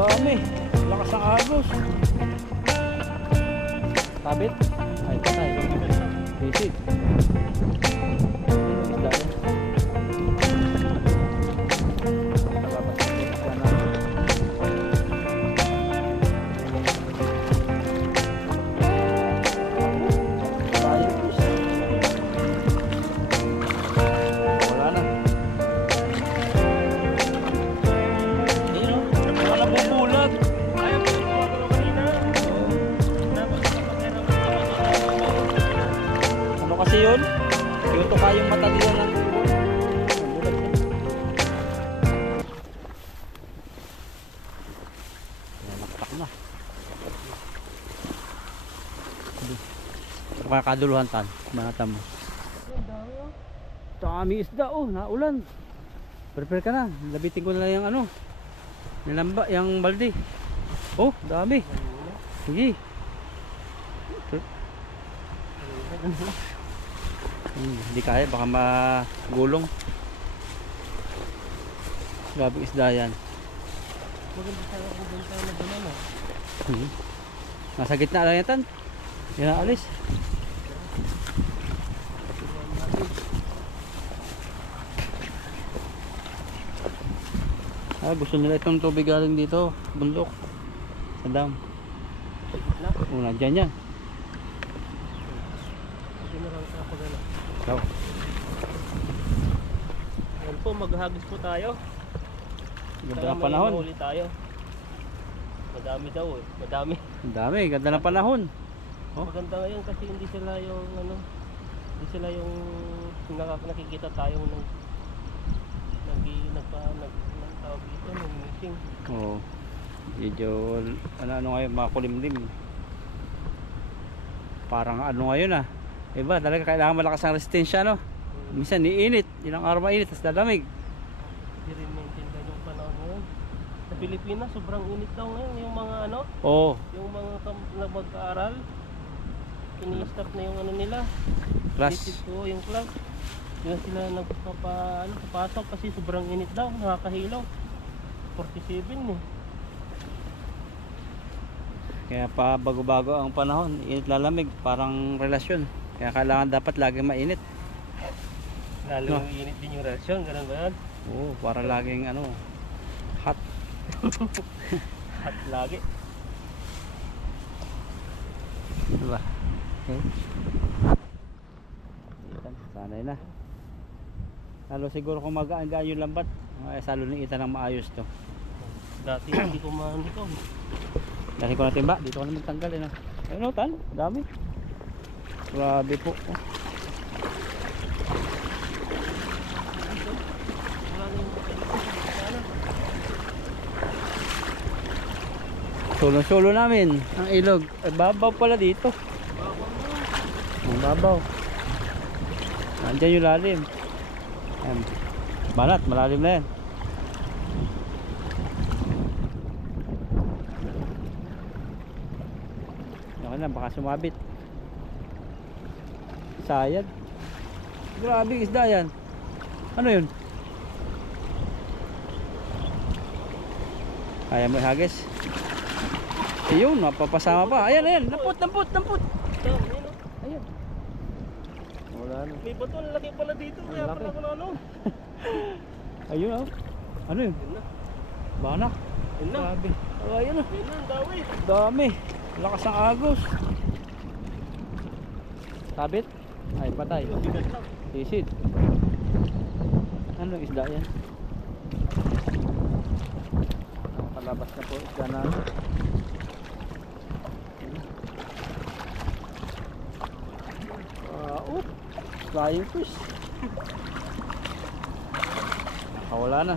dami. Lakas ng agos. Sabit. Ay, patay. Visit. Isda yan. Palabas na po. Sana. Wala na. Ayun o. Wala bubulag. Ano kasi yun? Yung tuka yung mata nila ng ibon. Bulag na. Nakpak na. Makakaduluhan tan. Manata mo. Dami isda oh. Naulan. Prepare ka na. Labitin ko na lang yung ano. Nilamba. Yung balde. Oh. Dami. Sige. Hindi kaya, baka magulong. Grabe isda yan. Maganda sana kung doon tayo na banana. Nasa gitna lang yan tan. Yan na alis. Gusto nila itong tubig galing dito. Bundok. Sa dam. Una dyan yan. So. Yan po, maghagis po tayo. Ganda ng panahon. Uli tayo. Madami daw eh. Madami. Ang dami, ganda ng panahon. Oh. Maganda ngayon kasi hindi sila yung ano, hindi sila yung nakikita tayong nagtawag dito ng meeting. Oo. Medyo ano ngayon, makulimlim. Parang ano ngayon ah. Iba, talaga kailangan malakas ang resistensya, no? Minsan niinit, ilang araw mainit, tapos lalamig. Hindi rin maintain din yung panahon ngayon. Sa Pilipinas, sobrang init daw ngayon. Yung mga ano, Oo. yung mga mag-aaral, ini-stop na yung ano nila. Class. Yung class. Yung sila nagpapasok kasi sobrang init daw, nakakahilaw. 47 eh. Kaya pa bago-bago ang panahon, init lalamig, parang relasyon. Kaya kailangan dapat laging mainit. Lalo init din yung relasyon, ganun ba yan? Oo, para laging ano, hot. Hot lagi. Diba? Okay. Sanay na. Lalo siguro kung magaan-gaan yung lambat, salo ni ita ng maayos to. Dati hindi ko ito. Dahil ko natin ba, dito ko naman tanggal eh. Ayun o, tan, dami. Grabe po. Solo-solo namin ang ilog. Babaw pala dito. Ang babaw. Nandiyan yung lalim. Ayan. Banat, malalim na yan. Ako na, baka sumabit. Sayad. Grabe isda yan. Ano yun? Kaya mo ihagis. Ayun, mapapasama pa. Ayan, ayan. Namput. Ayan. Wala na. May bato, laki pala dito. Kaya Laki. pala ko na ano. Ayun oh. Ano yun? Yun na. Banak. Yun na. Grabe. Oh, ayun oh. Yun na, ang dami. Dami. Lakas ng agos. Sabit? Ay, patay. Bigat lang. Sisid. Ano isda yan? Nakalabas na po isda na. Flying fish. Nakawala na.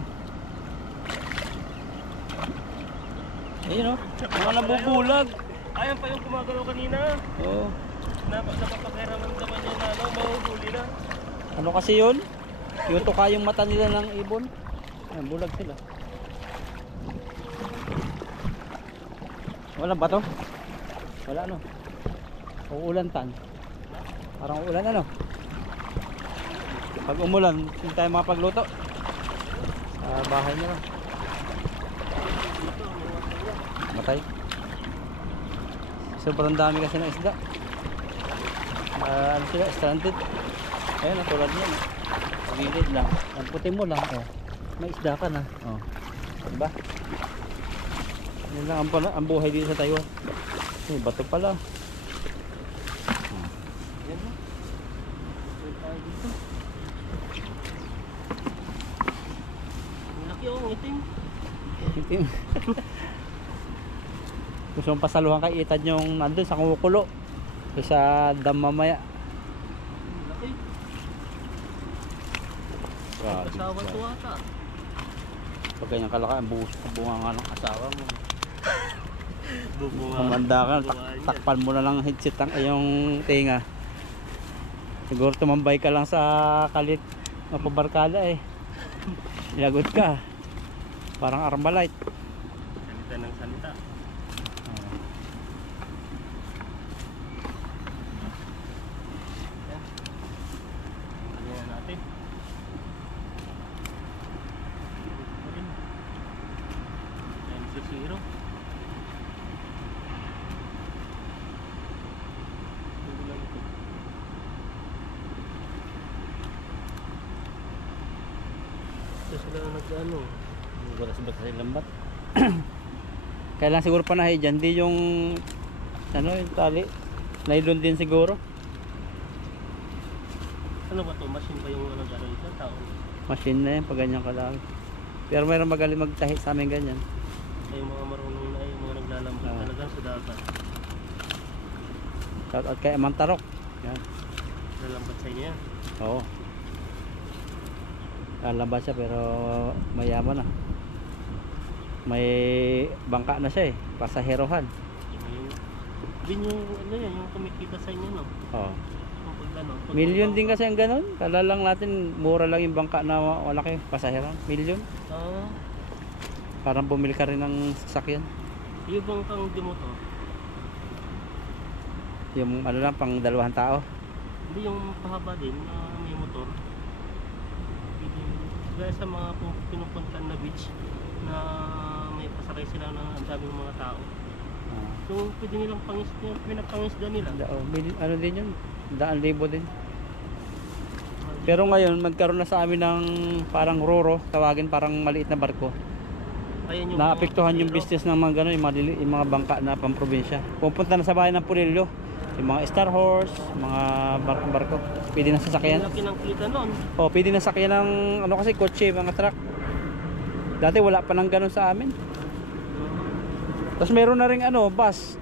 Ayun o. Mga nabubulag. Ayan pa yung gumagalaw kanina. Oo. Napapakiraman naman niya na ano, mahuhuli na. Ano kasi yun? Yung tuka yung mata nila ng ibon. Ayan, bulag sila. Wala ba to? Wala ano? Uulan tan. Parang uulan ano? Pag umulan, hindi tayo makapagluto. Sa bahay nyo. matay. Sobrang dami kasi ng isda. Ano sila, stranded. Ayun, tulad niyan. Gilid lang. Ang puti mo lang. Oh. May isda ka na. Oh. Diba? Yan lang ang buhay dito sa Taiwan. Ay, bato pala. Yan mo. Yan tayo dito. Ang laki oh, ang itim. Itim. Gusto mong pasaluhan kay Ethan yung nandun sa kumukulo. Sa dam mamaya. Ang laki. Grabe. Kasawa to ata. Pag ganyan kalaki, ang bunga nga ng asawa mo. Bubunga. Kumanda ka, takpan mo na lang headset ang iyong tinga. Siguro tumambay ka lang sa kalit na pabarkada eh. Lagot ka. Parang Armalite. Salita ng salita. Yan natin. MC0. Ito sila nag-ano. Batas-batas yung lambat. Kailan siguro panahay dyan. Di yung ano yung tali. Nylon din siguro. Ano ba to? Machine ba yung ano gano'n ito? Tao? Machine na yan pag ganyan kalaki. Pero mayroon magaling magtahi sa amin ganyan. Ay yung mga marunong na yung mga naglalambot talaga sa dagat. Shout out kay Amantarok. Yan. Naglalambot sa inyo yan. Oo. Lalaba siya pero mayaman na. May bangka na siya eh. Pasaherohan. Yung, din yung ano yan, yung kumikita sa inyo no? Oo. Yung pag ano. Million din kasi ang ganun. Kala lang natin mura lang yung bangka na malaki. Pasaherohan. Million. Ah, Parang bumili ka rin ng sasakyan. yung bang kang demotor? Yung ano lang pang 2 tao. Hindi yung pahaba din na may motor. Gaya sa mga pinupuntahan na beach na may pasakay sila na ang daming mga tao. So pwede nilang pinapangisda nila. Ano din yun? 100,000 din. Pero ngayon magkaroon na sa amin ng parang roro, tawagin parang maliit na barko. Ayan yung Naapektuhan yung zero. business ng mga gano'n, yung mga bangka na pamprobinsya. Pupunta na sa bahay ng Pulilyo. Yung mga Star Horse, mga barko-barko. Pwede na sasakyan. Ang laki ng kita nun. Oh, pwede na sakyan ng ano kasi kotse, mga truck. Dati wala pa nang gano'n sa amin. Tapos meron na ring ano, bus.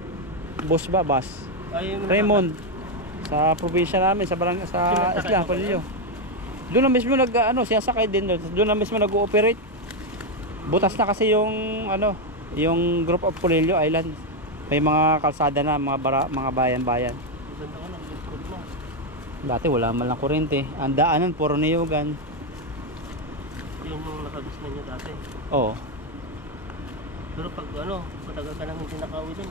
Bus ba? Bus. Ay, yung Raymond. Sa probinsya namin, sa Isla, Pulilyo. Doon na mismo siyasakay din doon. Doon na mismo nag-ooperate. Butas na kasi yung yung group of Pulilyo Island. May mga kalsada na, mga bayan-bayan. Ganda ko ng likod mo. Dati wala man lang kuryente. Ang daanan puro niyugan. Yun yung nakabis na nyo dati. Oo. Pero pag matagal ka nang hindi nakauwi dun,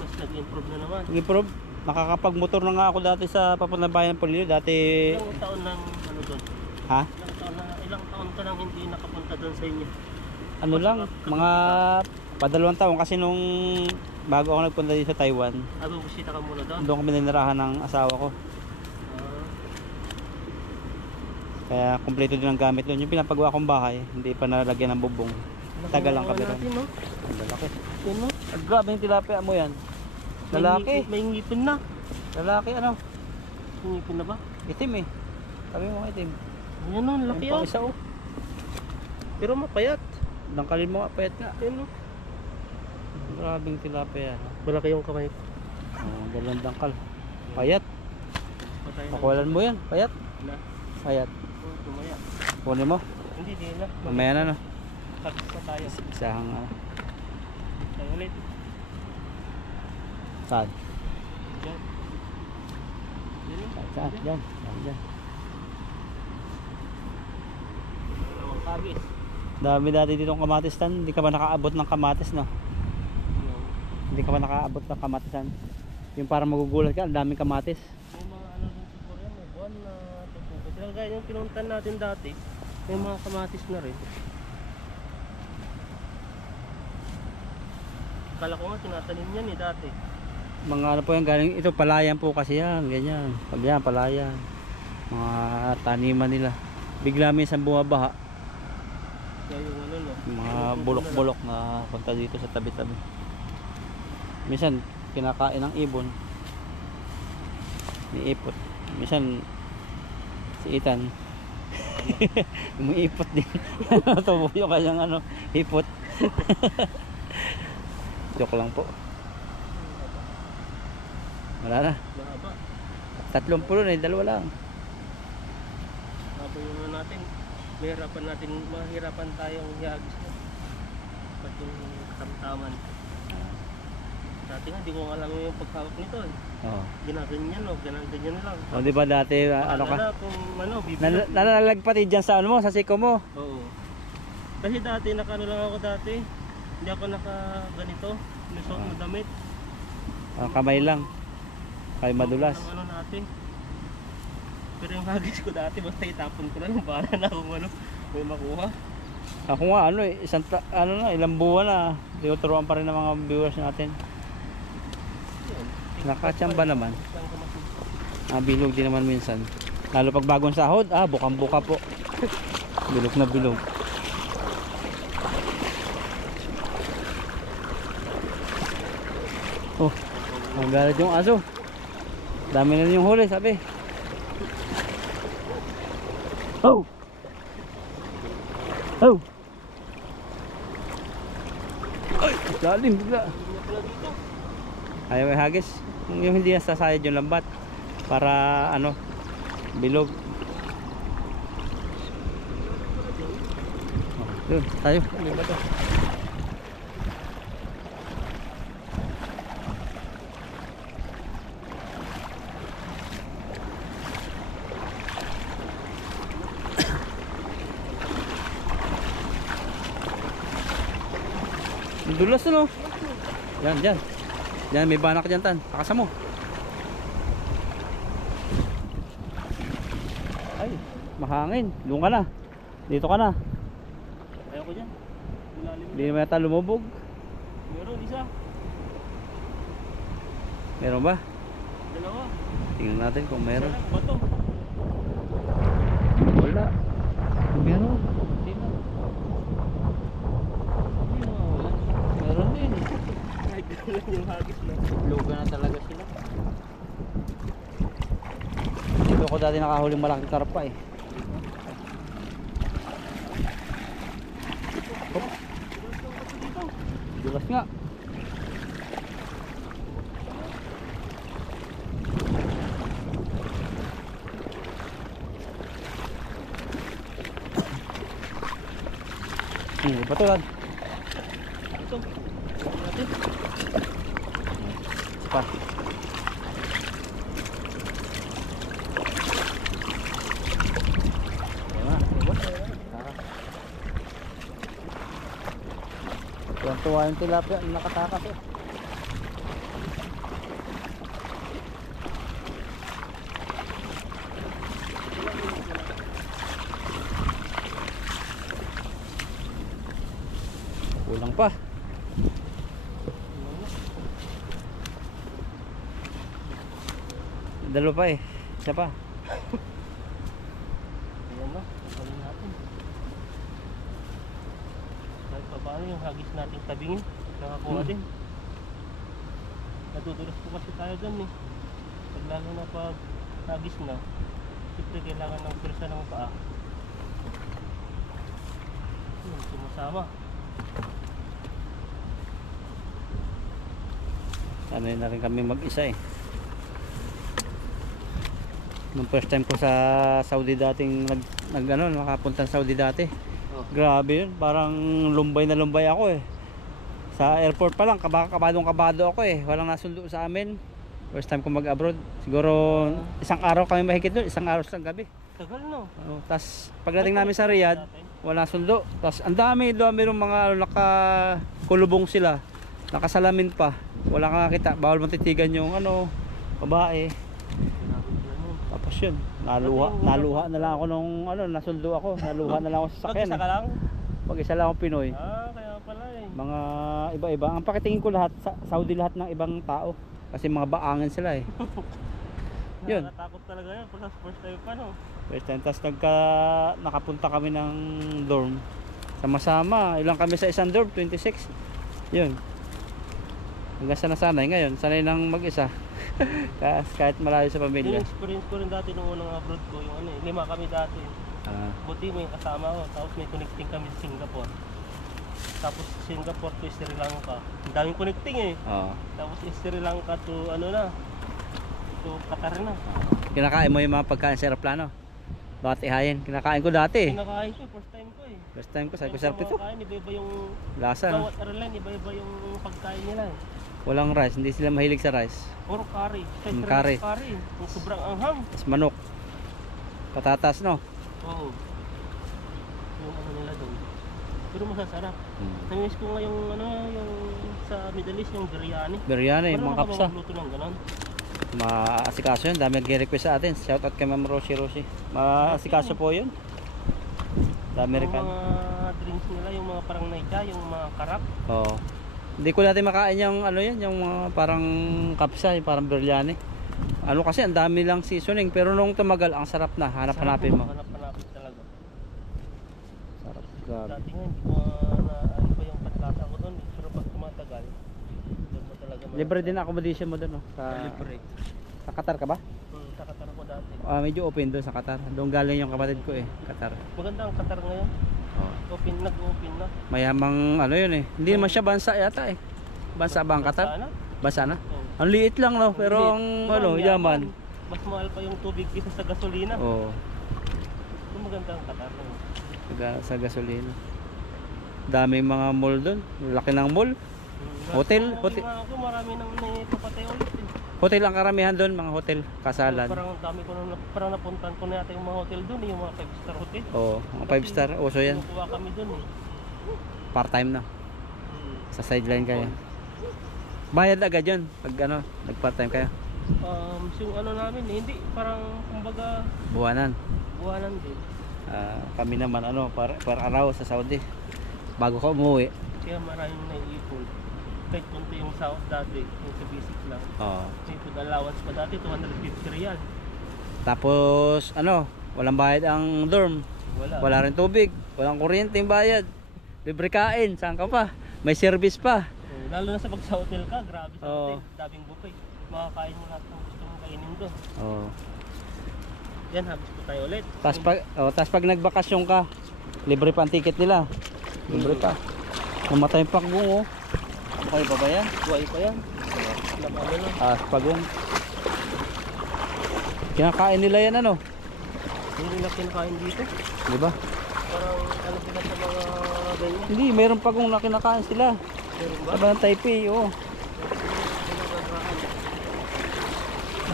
mas nag-improve na naman. Nag-improve. Nakakapag-motor na nga ako dati sa papuntang bayan ng Pulilyo. Dati Ilang taon lang doon? ha? Ilang taon ka lang hindi nakapunta doon sa inyo? Ano lang, mga pa2 taon kasi nung bago ako nagpunta dito sa Taiwan, Bisita ka muna doon? doon kami ninirahan ng asawa ko. Kaya kumpleto din ang gamit doon. Yung pinapagawa kong bahay, hindi pa nalagyan ng bubong. Tagal lang kami doon. No? Ang lalaki. Yun, no? Ang grabe yung tilapia mo yan. Lalaki. May ngipin na. Lalaki ano? May ngipin na ba? Itim eh. Sabi mo itim. Yan no, laki Yung oh. pang isa oh. Pero mapayat. Dangkalin mo nga, payat nga. Yan no. Grabing tilapia. Malaki yung kamay ko. Oh, dalawang dangkal. Payat. Patay na. Pakuwalan mo yan. Payat. Na. Payat. Oh, tumaya. Kunin mo. Hindi, di na. Mamaya na no. Tapos pa tayo. Isahang Tayo ulit. saan? Diyan. Diyan no. Saan? Diyan. Diyan. Dalawang kabis. Dami dati ditong kamatisan. Hindi ka ba nakaabot ng kamatis no? Hindi ka ba nakaabot ng kamatisan? Yung parang magugulat ka, ang daming kamatis. May mga ano rin siguro yan, may buwan na tutubo. Sila gaya yung pinuntan natin dati, may mga kamatis na rin. Kala ko nga tinatanim yan eh dati. Mga ano po yan galing, ito palayan po kasi yan, ganyan. Pag yan, palayan. Mga taniman nila. Bigla minsan bumabaha. Kaya yung ano no. Yung mga bulok-bulok na punta dito sa tabi-tabi. Minsan kinakain ng ibon. Ni ipot. Minsan si Ethan umiipot din. Tubo yung kanyang ano, ipot. Joke lang po. Wala na. Mahaba. 30 na, dalawa lang. Mahaba yung ano natin. Mahirapan tayong hiyagis na. Ba't yung katamtaman? Dati nga, di ko alam yung paghawak nito eh. Oo. Ginaganyan o, ganyan na lang. O di ba dati ano ka? Wala kung ano, bibilang. Nalalagpati dyan sa ano mo, sa siko mo. Oo. Kasi dati, nakano lang ako dati. Hindi ako naka ganito. Nasuot na damit. Kamay lang. Kay madulas. Ang ano natin. Pero yung hagis ko dati, basta itapon ko na lang para na kung ano, may makuha. Ako nga ano eh, ilang buwan na tinuturuan pa rin ng mga viewers natin. Nakachamba naman. Bilog din naman minsan. Lalo pag bagong sahod, bukang-buka po. Bilog na bilog. Oh, magalit yung aso. Dami na yung huli, sabi. Oh! Oh! Ay, lalim bigla. Ayaw may hagis. Yung hindi nasasayad yung lambat. Para ano, bilog. Yun, tayo. Ano ba ito? Dulas no? Yan, dyan. Yan, may banak dyan tan. Pakasa mo. Ay, mahangin. Doon ka na. Dito ka na. Ayaw ko dyan. Ilalim. Hindi naman yata lumubog. Meron, isa. Meron ba? Dalawa. Tingnan natin kung meron. Isa lang, bato. Wala. Meron. Sino? Meron din. Kahit gano'n yung hagis na. Luga na talaga sila. Dito ko dati nakahuling malaking karpa eh. Oh. Dulas nga. Patulan. Ito. Natin. Pa. Tuwan-tuwa yung tilapia nakatakas eh. Kulang pa. Dalawa pa eh. Isa pa. Ayan na. Tagalin natin. Kahit pa paano yung hagis nating tabingin. Nakakuha din. Natutulas po kasi tayo dyan eh. Pag lalo na pag hagis na, siyempre kailangan ng pwersa ng paa. Sumasama. Sanay na rin kami mag-isa eh. Nung first time ko sa Saudi dating nakapunta sa Saudi dati. Oh. Grabe yun, parang lumbay na lumbay ako eh. Sa airport pa lang, kabadong-kabado ako eh. Walang nasundo sa amin. First time ko mag-abroad. Siguro isang araw kami mahigit doon, isang araw sa gabi. Tagal no? Tapos pagdating namin sa Riyadh, wala sundo. Tapos ang dami ng mga nakakulubong sila. Nakasalamin pa. Wala kang nakita, bawal matitigan yung babae. Tapos yun, naluha na lang ako nung nasuldo ako. Naluha na lang ako sa sakyan. Mag-isa ka lang? Pag isa lang ako Pinoy. Kaya pala eh. Mga iba-iba. Ang pakitingin ko lahat, Saudi lahat ng ibang tao. Kasi mga baangan sila eh. Yun. Nakakatakot talaga yan. First time pa, no? First time. Tapos nakapunta kami ng dorm. Sama-sama. Ilang kami sa isang dorm? 26. Yun. Hanggang sa nasanay. Ngayon, sanay nang mag-isa. Kahit malayo sa Yung pamilya. experience ko rin dati nung unang abroad ko, yung ano eh, 5 kami dati. Buti may kasama ko, tapos may connecting kami sa Singapore. Tapos Singapore to Sri Lanka. Ang daming connecting eh. Oo. Tapos Sri Lanka to ano na, to Qatar na. Kinakain mo yung mga pagkain sa aeroplano? Bakit ihayin? Kinakain ko dati eh. Kinakain ko, first time ko eh. First time ko, sabi ko sarap ito. Kumakain, iba-iba yung Lasa no? bawat airline, iba-iba yung pagkain nila eh. Walang rice, hindi sila mahilig sa rice. Puro curry. Curry. Curry. Yung sobrang anghang. Tapos manok. Patatas no? Oo. Yung ano nila doon. Pero masasarap. Namiss ko nga yung ano, yung sa Middle East, yung biryani. Biryani, Pero mga kapsa. magluto ng ganon. Maasikaso yun, dami nag-request sa atin. Shout out kay Ma'am Rosie. Maasikaso po yun. Sa American. Yung mga drinks nila, yung mga parang naija, yung mga karak. Oo. Hindi ko natin makain yung ano yun, yung mga parang kapsa, yung parang biryani. Ano kasi ang dami lang seasoning, pero nung tumagal ang sarap na, hanap-hanapin mo. Hanap-hanapin talaga. Sarap, grabe. Dati nga hindi ko na ano pa yung patlasa ko doon, pero pag tumatagal, doon mo talaga Libre din accommodation mo doon, no? libre. Sa Qatar ka ba? Sa Qatar ko dati. Medyo open doon sa Qatar. Doon galing yung kapatid ko eh, Qatar. Maganda ang Qatar ngayon. Nag-open na. Mayamang ano yun eh. Hindi naman siya bansa yata eh. Bansa ba ang Qatar? Sana? Bansa na? Oo. Ang liit lang no, pero ang ano, yaman. Mas mahal pa yung tubig kaysa sa gasolina. Oo. Yung maganda ang Qatar no? Sa gasolina. Daming mga mall doon. Laki ng mall. Hotel, hotel. Ako marami nang naipapatay ulit eh. Hotel ang karamihan doon, mga hotel, kasalan. Parang dami ko parang napuntan ko na yata yung mga hotel doon, yung mga 5-star hotel. Oo, mga 5 star, uso yan. Kukuha kami doon eh. Part-time na. Sa sideline kayo. Bayad agad yun pag ano, nag part-time kayo. Yung ano namin eh, hindi parang kumbaga Buwanan. buwanan din. Kami naman ano, per araw sa Saudi. Bago ko umuwi. Kaya maraming naiipon. Kahit konti yung sahod dati, yung sa basic lang. Oo. May food allowance pa dati, 250 riyal. Tapos ano, walang bayad ang dorm. Wala rin tubig, walang kuryenteng bayad. Libre kain, saan ka pa? May service pa. Lalo na sa pag sa hotel ka, grabe sa Oo. hotel, daming buffet. Makakain mo lahat ng gusto mong kainin doon. Oo. Yan, habis po tayo ulit. Tas pag nagbakasyon ka, libre pa ang ticket nila. Libre pa. Namatay pa kung oh. Okay pa ba yan? Buhay pa yan. Ano lang. Pagong. Kinakain nila yan ano? Hindi nila kinakain dito. Di ba? Parang ano sila sa mga ganyan. Hindi, mayroon pagong na kinakain sila. Meron ba? Sa Bandang Taipei, oo.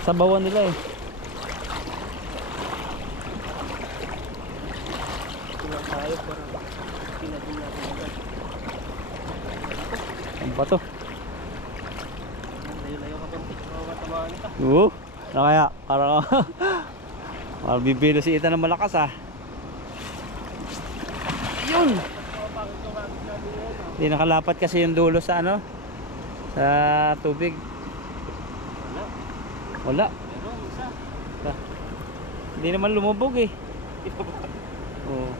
Sabawan nila eh. Sila tayo parang pinagin natin agad. Ano ba to? Layo-layo ka konti. Matamaan ka. Oo. Ano kaya? Parang bibilo si Ethan ng malakas ah. Yun! Hindi nakalapat kasi yung dulo sa ano? Sa tubig. Wala. Meron, isa. Hindi naman lumubog eh. Oo.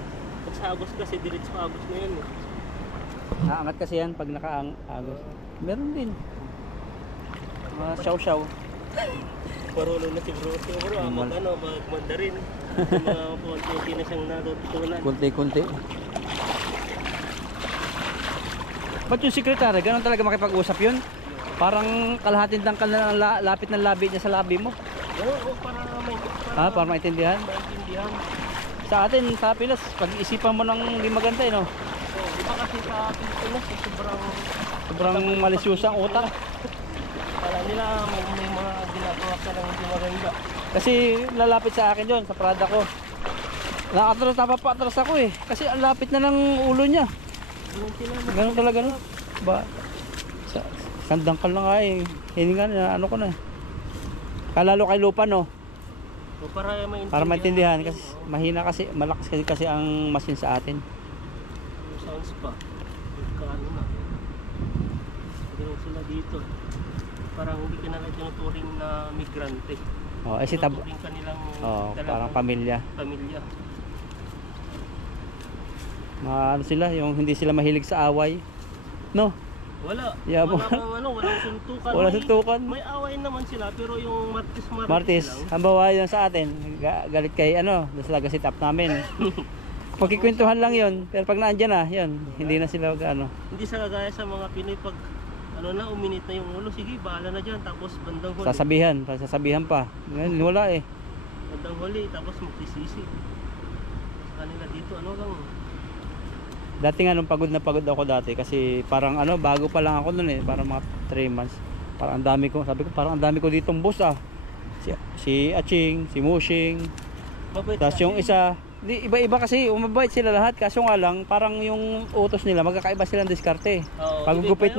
Pag sa Agos kasi, diretso Agos na yun eh. Naangat kasi yan pag nakaangos. Meron din. Mga shaw-shaw. Parulong na si bro. Siguro, mag-mandarin. Mga konti na siyang natutunan. Kunti-kunti. Ba't yung sekretary? Ganon talaga makipag-usap yun? Parang kalahating tangkal na lapit ng labi niya sa labi mo. Oo, para maintindihan. maintindihan. Sa atin, sa Pilas, pag-isipan mo ng hindi maganda eh, no? So, iba kasi sa Pilipinas, Sobrang malisyusang utak. Kala nila may mga ginagawa ka lang hindi maganda. Kasi lalapit sa akin yun, sa Prada ko. Napapatras ako eh. Kasi ang lapit na ng ulo niya. Ganun talaga no? Ba? Sandangkal na nga eh. Hininga na, ano ko na. Kalalo kay lupa no? So, para maintindihan kasi mahina kasi, malakas kasi ang machine sa atin. Yung sounds pa. Kaano na. Ganun sila dito. Parang hindi ka na tinuturing na migrante. Oh, eh si Tinuturing ka nilang parang pamilya. pamilya. Ano sila, yung hindi sila mahilig sa away. No? Wala. Yeah, Wala kang walang suntukan. Wala suntukan. May away naman sila pero yung martis Martis, lang. hambawa yun sa atin. Galit kay doon sa laga-sit up namin. Pagkikwentuhan lang yun. Pero pag naandyan na, yun. Hindi na sila Hindi sa kagaya sa mga Pinoy pag uminit na yung ulo, sige, bahala na dyan. Tapos bandang huli. sasabihan pa. Ngayon, wala eh. Bandang huli, tapos magkisisi. Sa kanila dito, lang. Dati nga nung pagod na pagod ako dati kasi parang bago pa lang ako noon eh, parang mga 3 months. Parang ang dami ko, sabi ko parang ang dami ko ditong boss ah. Si Aching, si Mushing. Tapos yung isa, iba-iba kasi, umabait sila lahat kaso nga lang parang yung utos nila magkakaiba silang diskarte. Paggugupit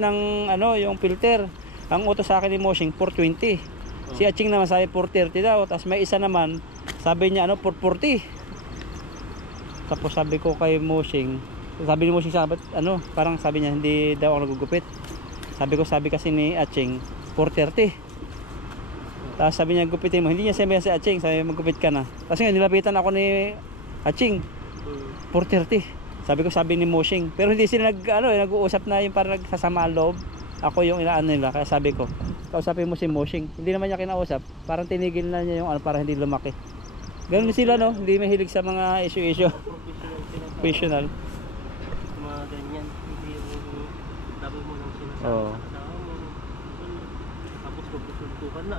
ng yung filter. Ang utos sa akin ni Mushing 420. Si Aching naman sabi 430 daw, tapos may isa naman sabi niya 440. Tapos sabi ko kay Mushing, sabi ni Mushing parang sabi niya hindi daw ako nagugupit. Sabi kasi ni Aching 430. Tapos sabi niya gupitin mo, hindi niya sabi si Aching, sabi maggupit ka na. Tapos ngayon nilapitan ako ni Aching 430. Sabi ni Mushing, pero hindi sila nag-uusap na yung parang nagsasama ang loob. Ako yung inaano nila, kaya sabi ko, kausapin mo si Mushing. Hindi naman niya kinausap, parang tinigil na niya yung para hindi lumaki. Ganun sila hindi mahilig sa mga issue. Professional. Mga ganyan, hindi yung dami mo lang sinasabi Oo. Tapos magkasuntukan na,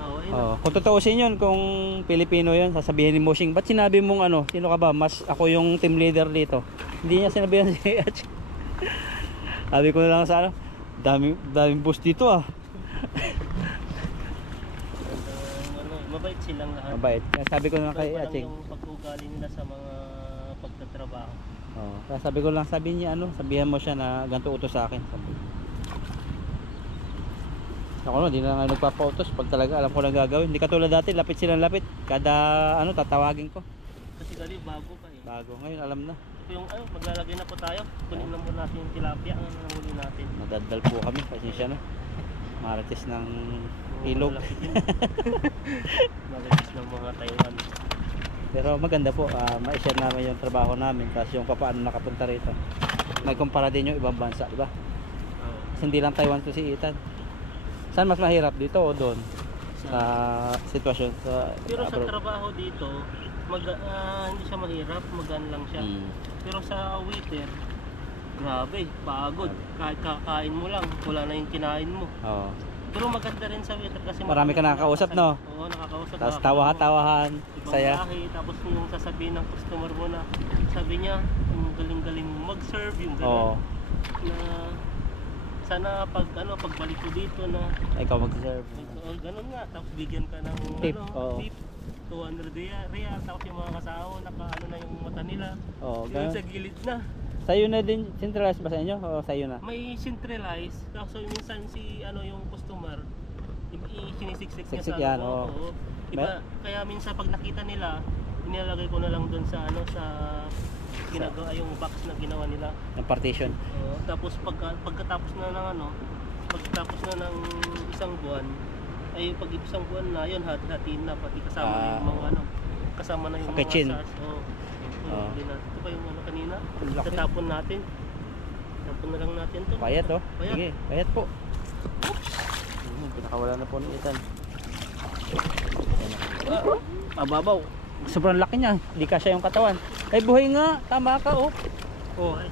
Kung totoosin yun, kung Pilipino yun, sasabihin ni Mushing, ba't sinabi mong sino ka ba? Mas ako yung team leader dito. Hindi niya sinabihan si Aching. Sabi ko na lang sa daming boss dito ah. Mabait silang lahat. Mabait. Sabi ko na lang kay Aching. Yung pag-ugali nila sa mga pagtatrabaho. Kaya sabi niya sabihan mo siya na ganito utos sa akin. Ako hindi na nga nagpapautos pag talaga alam ko lang gagawin. Hindi katulad dati, lapit silang lapit. Kada tatawagin ko. Kasi dali bago pa eh. Bago, ngayon alam na. Yung maglalagay na po tayo. Kunin lang muna natin yung tilapia ang nahuli natin. Madadal po kami, pasensya na. Marites ng ilog. Marites ng mga Taiwan. Pero maganda po, ma-share namin yung trabaho namin kasi yung paano nakapunta rito. May kumpara din yung ibang bansa, di ba? Kasi hindi lang Taiwan to si Ethan. Saan mas mahirap, dito o doon? Sa sitwasyon pero abroad? sa trabaho dito, hindi siya mahirap, magaan lang siya. Pero sa waiter, grabe, pagod. Kahit kakain mo lang, wala na yung kinain mo. Oo. Pero maganda rin sa waiter kasi Marami ka nakakausap, no? Oo, nakakausap. Tapos tawa-tawahan, saya. Tapos yung sasabihin ng customer mo na, sabi niya, yung galing-galing mo mag-serve, yung gano'n. Na sana pagbalik ko dito na ikaw mag-serve. Ganun nga, tapos bigyan ka ng tip. Tip. 200 real, tapos yung mga kasama na yung mata nila. Ganun. Sa gilid na. Sa'yo na din, centralized ba sa inyo o sa'yo na? May centralized, tapos minsan yung customer, sinisiksik niya Siksik sa yan, oo. Iba, kaya minsan pag nakita nila, inilalagay ko na lang doon sa ginagawa yung box na ginawa nila. Ng partition. Tapos pagkatapos na ng isang buwan, ay pag isang buwan na yun, hatiin na pati kasama na yung mga kasama na yung mga kitchen. SARS. Ito pa yung kanina. Tatapon natin. Tapon na lang natin to. Payat Payat. Sige, payat po. Pinakawala na po ni Ethan. Mababaw. Sobrang laki niya. Hindi kasya yung katawan. Ay buhay nga. Tama ka Buhay.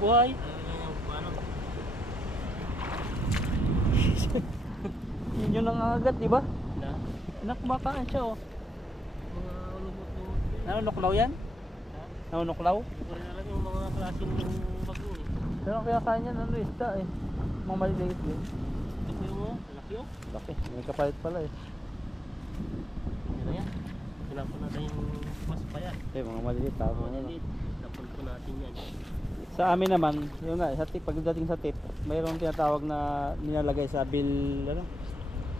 Buhay. Yun yung nangangagat, di ba? Anak, kumakain siya Mga ulumot-lumot. Nanunuklaw yan? Nanunuklaw? Hindi ko rin alam yung mga klase ng bago eh. Pero kaya kain yan, isda eh. Mga maliliit din. Ito po yung laki Laki, may kapalit pala eh. Yan na yan. Tinapon natin yung mas payat. Mga maliliit tao. Maliliit. Tapon po natin yan. Sa amin naman, yun nga, pagdating sa tip, mayroong tinatawag na nilalagay sa bill,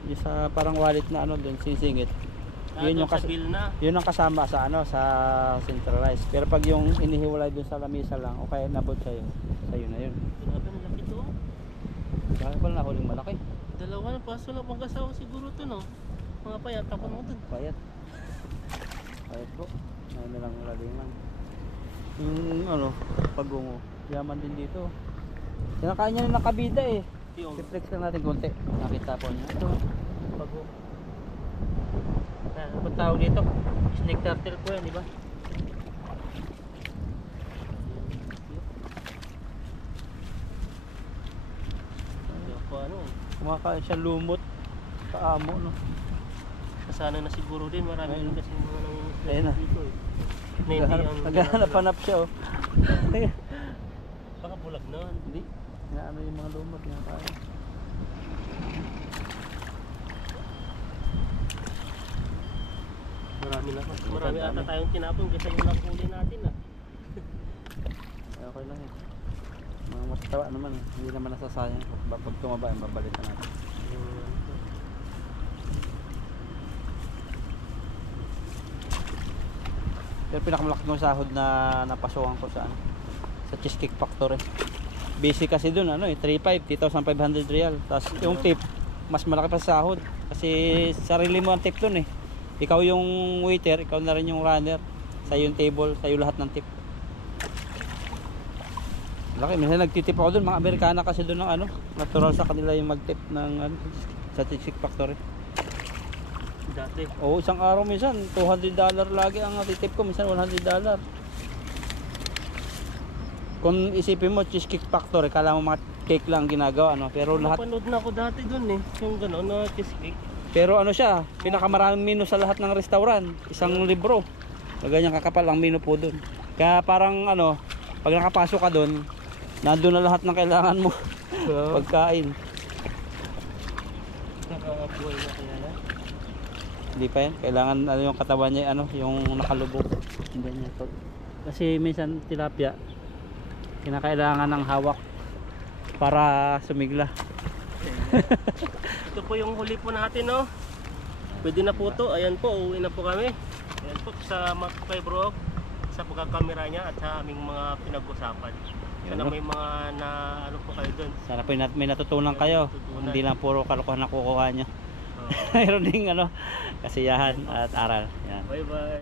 yung sa parang wallet na doon sinisingit. Yun yung yun ang kasama sa sa centralized. Pero pag yung inihiwalay doon sa lamesa lang, o kaya nabot sa'yo na yun. Grabe, laki to. pala nahuling malaki. Dalawa na paso na pangkasawa siguro to, no? Mga payat, tapon mo dun. Payat. Payat po. Ano lang lalingan. Yung ano, pagungo. Yaman din dito. Kinakain niya ng nakabida eh. Yung I-flex lang natin konti. Nakita po niya. Ito. bago. Ano tawag dito? Snake turtle po yan, di ba? Ano, Kumakain siya lumot. Kaamo, no? kasana na siguro din. Marami Ayun. din kasi mga nang Ayun na. dito eh. Na hindi ang Naghahanap-hanap siya, oh. baka bulag na. Hindi. Ano yung mga lumot niya kaya. Marami ata tayong tinapon kasi yung nakuli natin ah. Okay lang eh. Mga matatawa naman eh. Hindi naman nasasayang. Pag tumaba, babalitan natin. Pero pinakamalaki kong sahod na napasukan ko sa ano, sa Cheesecake Factory. Busy kasi dun ano eh, 3,500, 3,500 real. Tapos yung tip, mas malaki pa sa sahod. Kasi sarili mo ang tip dun eh. Ikaw yung waiter, ikaw na rin yung runner. Sa'yo yung table, sa'yo lahat ng tip. Laki, minsan nagtitip ako dun, mga Amerikana kasi dun ng ano, natural sa kanila yung magtip ng ano, sa Cheesecake Factory. Dati. Oo, isang araw minsan $200 lagi ang natitip ko, minsan $100. Kung isipin mo Cheesecake Factory, kala mo mga cake lang ginagawa ano, pero lahat. Napanood na ako dati dun eh, yung gano'n na cheesecake. Pero ano siya, pinakamaraming menu sa lahat ng restaurant, isang libro. Ganyan kakapal ang menu po doon. Kaya parang ano, pag nakapasok ka doon, nandoon na lahat ng kailangan mo. Pagkain. Nakabuhay na kaya yan. Hindi pa yan, kailangan ano yung katawan niya, ano, yung nakalubog. Hindi niya to. Kasi minsan tilapia, kinakailangan ng hawak para sumigla. Ito po yung huli po natin, no? Pwede na po to. Ayan po, uuwi na po kami. Ayan po sa kay Bro, sa pagkakamera niya at sa aming mga pinag-usapan. Sana may mga na ano po kayo doon. Sana po may natutunan kayo. Hindi lang puro kalokohan na kukuha nyo. Oh. Mayroon ding ano, kasiyahan at aral. Yan. Bye bye.